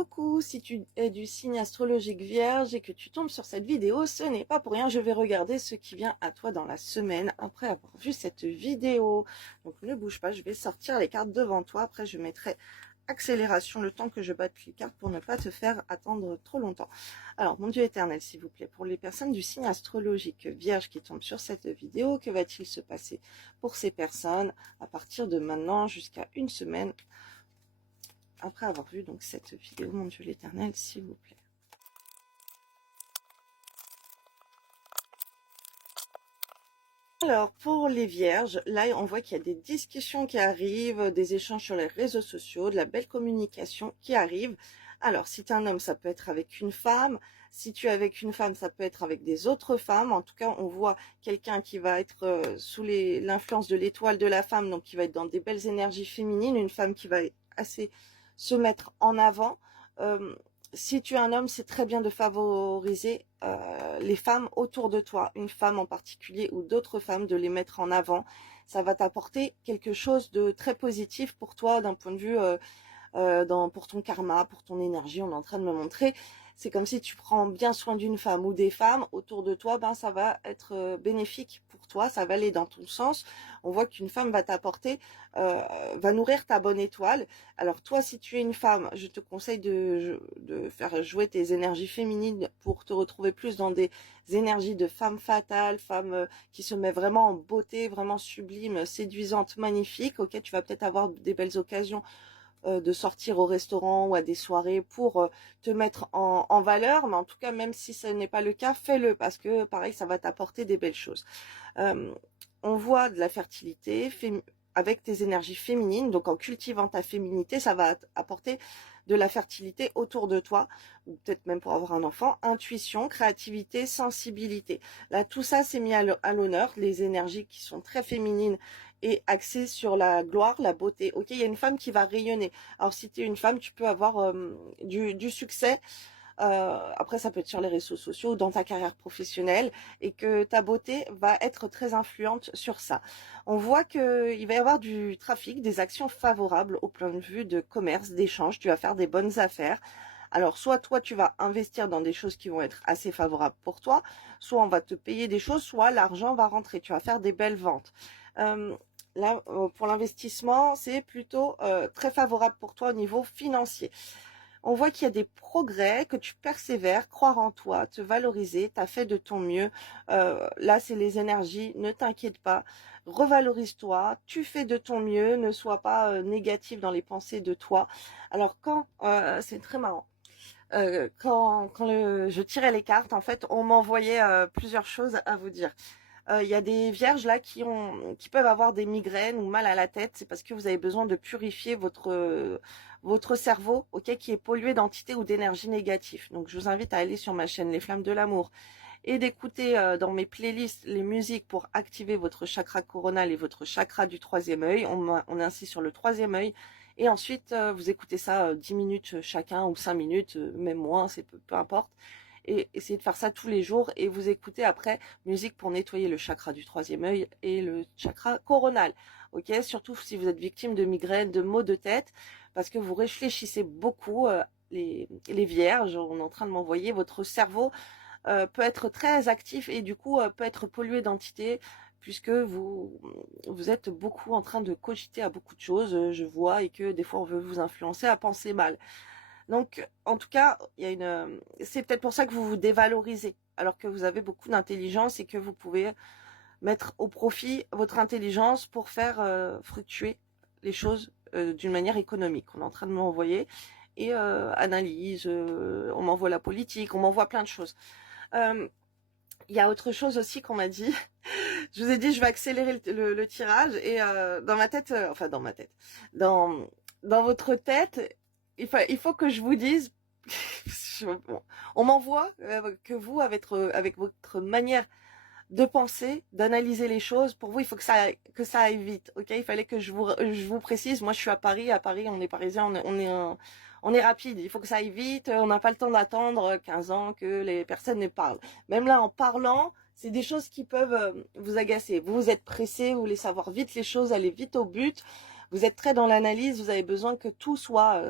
Coucou, si tu es du signe astrologique Vierge et que tu tombes sur cette vidéo, ce n'est pas pour rien, je vais regarder ce qui vient à toi dans la semaine après avoir vu cette vidéo. Donc ne bouge pas, je vais sortir les cartes devant toi, après je mettrai accélération le temps que je batte les cartes pour ne pas te faire attendre trop longtemps. Alors mon Dieu éternel, s'il vous plaît, pour les personnes du signe astrologique Vierge qui tombent sur cette vidéo, que va-t-il se passer pour ces personnes à partir de maintenant jusqu'à une semaine après avoir vu donc cette vidéo, mon Dieu l'éternel, s'il vous plaît. Alors, pour les vierges, là, on voit qu'il y a des discussions qui arrivent, des échanges sur les réseaux sociaux, de la belle communication qui arrive. Alors, si tu es un homme, ça peut être avec une femme. Si tu es avec une femme, ça peut être avec des autres femmes. En tout cas, on voit quelqu'un qui va être sous l'influence de l'étoile de la femme, donc qui va être dans des belles énergies féminines, une femme qui va assez se mettre en avant. Si tu es un homme, c'est très bien de favoriser les femmes autour de toi, une femme en particulier ou d'autres femmes, de les mettre en avant. Ça va t'apporter quelque chose de très positif pour toi d'un point de vue pour ton karma, pour ton énergie. On est en train de me montrer, c'est comme si tu prends bien soin d'une femme ou des femmes autour de toi, ben ça va être bénéfique pour toi, ça va aller dans ton sens. On voit qu'une femme va t'apporter, va nourrir ta bonne étoile. Alors toi, si tu es une femme, je te conseille de faire jouer tes énergies féminines pour te retrouver plus dans des énergies de femme fatale, femme qui se met vraiment en beauté, vraiment sublime, séduisante, magnifique. Ok, tu vas peut-être avoir des belles occasions de sortir au restaurant ou à des soirées pour te mettre en valeur, mais en tout cas, même si ce n'est pas le cas, fais-le, parce que pareil, ça va t'apporter des belles choses. On voit de la fertilité avec tes énergies féminines, donc en cultivant ta féminité, ça va apporter de la fertilité autour de toi, ou peut-être même pour avoir un enfant. Intuition, créativité, sensibilité. Là, tout ça, c'est mis à l'honneur, les énergies qui sont très féminines et axées sur la gloire, la beauté. Ok, il y a une femme qui va rayonner. Alors, si tu es une femme, tu peux avoir du succès. Après, ça peut être sur les réseaux sociaux, dans ta carrière professionnelle, et que ta beauté va être très influente sur ça. On voit qu'il va y avoir du trafic, des actions favorables au point de vue de commerce, d'échange. Tu vas faire des bonnes affaires. Alors, soit toi, tu vas investir dans des choses qui vont être assez favorables pour toi, soit on va te payer des choses, soit l'argent va rentrer. Tu vas faire des belles ventes. Là, pour l'investissement, c'est plutôt très favorable pour toi au niveau financier. On voit qu'il y a des progrès, que tu persévères, croire en toi, te valoriser, tu as fait de ton mieux. Là, c'est les énergies, ne t'inquiète pas, revalorise-toi, tu fais de ton mieux, ne sois pas négatif dans les pensées de toi. Alors c'est très marrant. Quand je tirais les cartes, en fait, on m'envoyait plusieurs choses à vous dire. Il y a des vierges là qui peuvent avoir des migraines ou mal à la tête. C'est parce que vous avez besoin de purifier votre cerveau, ok, qui est pollué d'entités ou d'énergie négative. Donc je vous invite à aller sur ma chaîne Les Flammes de l'amour et d'écouter dans mes playlists les musiques pour activer votre chakra coronal et votre chakra du troisième œil. On est ainsi sur le troisième œil. Et ensuite, vous écoutez ça 10 minutes chacun ou 5 minutes, même moins, c'est peu importe. Et essayez de faire ça tous les jours et vous écoutez après musique pour nettoyer le chakra du troisième œil et le chakra coronal. Ok, surtout si vous êtes victime de migraines, de maux de tête, parce que vous réfléchissez beaucoup. Les vierges, on est en train de m'envoyer, votre cerveau peut être très actif et du coup peut être pollué d'entités puisque vous êtes beaucoup en train de cogiter à beaucoup de choses, je vois, et que des fois on veut vous influencer à penser mal. Donc, en tout cas, c'est peut-être pour ça que vous vous dévalorisez, alors que vous avez beaucoup d'intelligence et que vous pouvez mettre au profit votre intelligence pour faire fructuer les choses d'une manière économique. On est en train de m'envoyer et analyse, on m'envoie la politique, on m'envoie plein de choses. Il y a autre chose aussi qu'on m'a dit. Je vous ai dit, je vais accélérer le tirage et dans ma tête, dans votre tête, il faut que je vous dise, on m'envoie que vous, avec votre manière de penser, d'analyser les choses, pour vous, il faut que ça aille vite, ok? Il fallait que je vous précise. Moi, je suis à Paris. À Paris, on est parisien, on est rapide. Il faut que ça aille vite. On n'a pas le temps d'attendre 15 ans que les personnes ne parlent. Même là, en parlant, c'est des choses qui peuvent vous agacer. Vous êtes pressé, vous voulez savoir vite les choses, aller vite au but. Vous êtes très dans l'analyse. Vous avez besoin que tout soit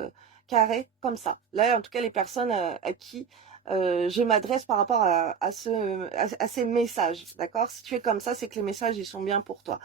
carré comme ça. Là, en tout cas, les personnes à qui je m'adresse par rapport à ces messages, d'accord? Si tu es comme ça, c'est que les messages, ils sont bien pour toi.